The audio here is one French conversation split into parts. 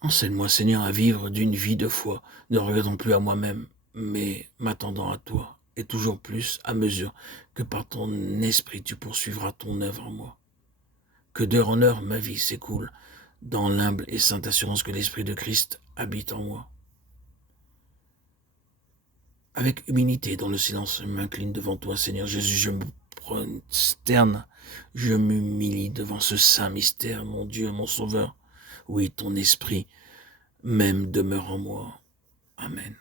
Enseigne-moi, Seigneur, à vivre d'une vie de foi, ne regardant plus à moi-même, mais m'attendant à toi, et toujours plus à mesure que par ton esprit tu poursuivras ton œuvre en moi. Que d'heure en heure ma vie s'écoule dans l'humble et sainte assurance que l'Esprit de Christ habite en moi. Avec humilité, dans le silence, je m'incline devant toi, Seigneur Jésus, je me prosterne, je m'humilie devant ce saint mystère, mon Dieu, mon Sauveur. Oui, ton Esprit même demeure en moi. Amen.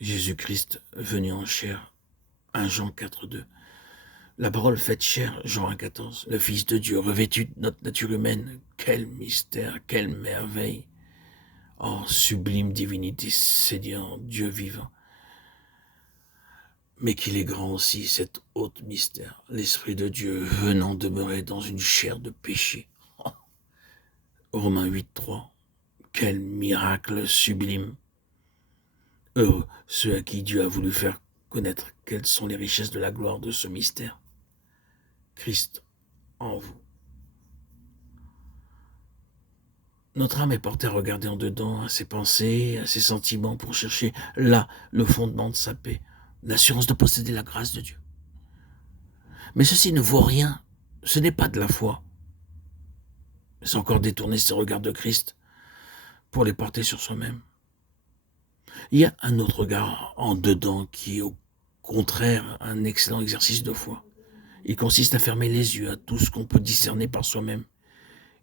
Jésus-Christ venu en chair, 1 Jean 4,2. La parole faite chair, Jean 1,14. Le Fils de Dieu revêtu de notre nature humaine. Quel mystère, quelle merveille. Oh, sublime divinité, Seigneur, Dieu vivant. Mais qu'il est grand aussi, cet haut mystère. L'Esprit de Dieu venant demeurer dans une chair de péché. Oh, Romains 8,3. Quel miracle sublime. Heureux ceux à qui Dieu a voulu faire connaître quelles sont les richesses de la gloire de ce mystère. Christ en vous. Notre âme est portée à regarder en dedans, à ses pensées, à ses sentiments, pour chercher là le fondement de sa paix, l'assurance de posséder la grâce de Dieu. Mais ceci ne vaut rien, ce n'est pas de la foi. C'est encore détourner ses regards de Christ pour les porter sur soi-même. Il y a un autre regard en dedans qui est au contraire un excellent exercice de foi. Il consiste à fermer les yeux à tout ce qu'on peut discerner par soi-même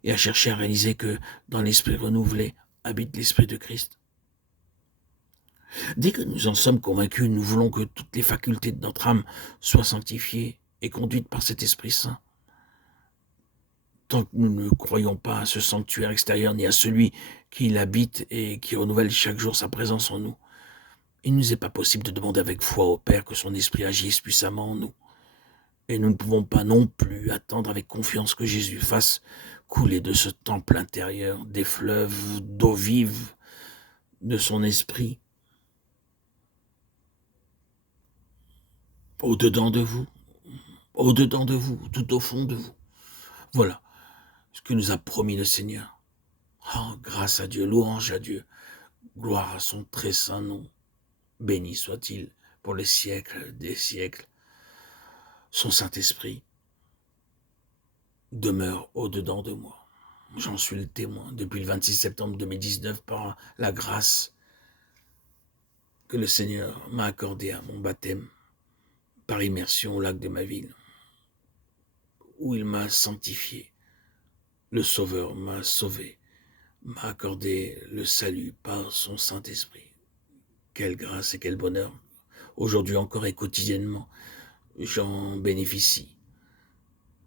et à chercher à réaliser que dans l'esprit renouvelé habite l'Esprit de Christ. Dès que nous en sommes convaincus, nous voulons que toutes les facultés de notre âme soient sanctifiées et conduites par cet Esprit Saint. Tant que nous ne croyons pas à ce sanctuaire extérieur ni à celui qui l'habite et qui renouvelle chaque jour sa présence en nous, il ne nous est pas possible de demander avec foi au Père que son Esprit agisse puissamment en nous. Et nous ne pouvons pas non plus attendre avec confiance que Jésus fasse couler de ce temple intérieur des fleuves d'eau vive de son Esprit au-dedans de vous, au-dedans de vous, tout au fond de vous. Voilà ce que nous a promis le Seigneur. Oh, grâce à Dieu, louange à Dieu, gloire à son très saint nom. Béni soit-il pour les siècles des siècles. Son Saint-Esprit demeure au-dedans de moi. J'en suis le témoin depuis le 26 septembre 2019 par la grâce que le Seigneur m'a accordée à mon baptême par immersion au lac de ma ville, où il m'a sanctifié. Le Sauveur m'a sauvé, m'a accordé le salut par son Saint-Esprit. Quelle grâce et quel bonheur. Aujourd'hui encore et quotidiennement, j'en bénéficie.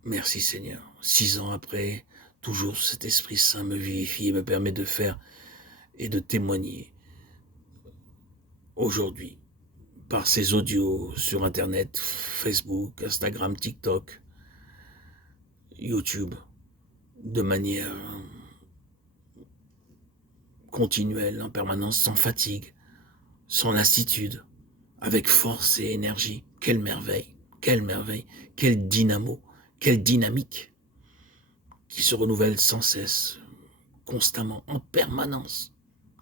Merci Seigneur. 6 ans après, toujours cet Esprit Saint me vivifie et me permet de faire et de témoigner aujourd'hui par ces audios sur Internet, Facebook, Instagram, TikTok, YouTube, de manière continuelle, en permanence, sans fatigue, sans lassitude, avec force et énergie. Quelle merveille, quel dynamo, quelle dynamique qui se renouvelle sans cesse, constamment, en permanence.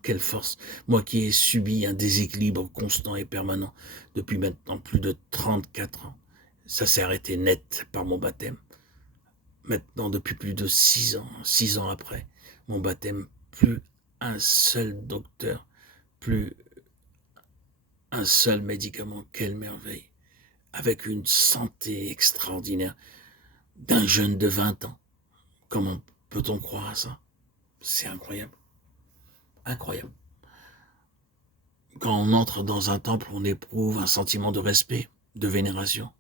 Quelle force, moi qui ai subi un déséquilibre constant et permanent depuis maintenant plus de 34 ans. Ça s'est arrêté net par mon baptême. Maintenant, depuis plus de 6 ans après mon baptême, plus un seul docteur, plus un seul médicament. Quelle merveille. Avec une santé extraordinaire d'un jeune de 20 ans. Comment peut-on croire à ça? C'est incroyable. Incroyable. Quand on entre dans un temple, on éprouve un sentiment de respect, de vénération.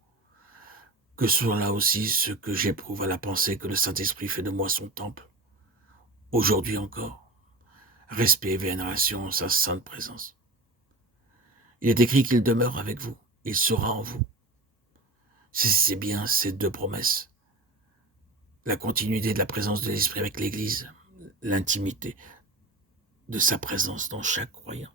Que soit là aussi ce que j'éprouve à la pensée que le Saint-Esprit fait de moi son temple. Aujourd'hui encore, respect et vénération en sa sainte présence. Il est écrit qu'il demeure avec vous, il sera en vous. C'est bien ces deux promesses. La continuité de la présence de l'Esprit avec l'Église, l'intimité de sa présence dans chaque croyant.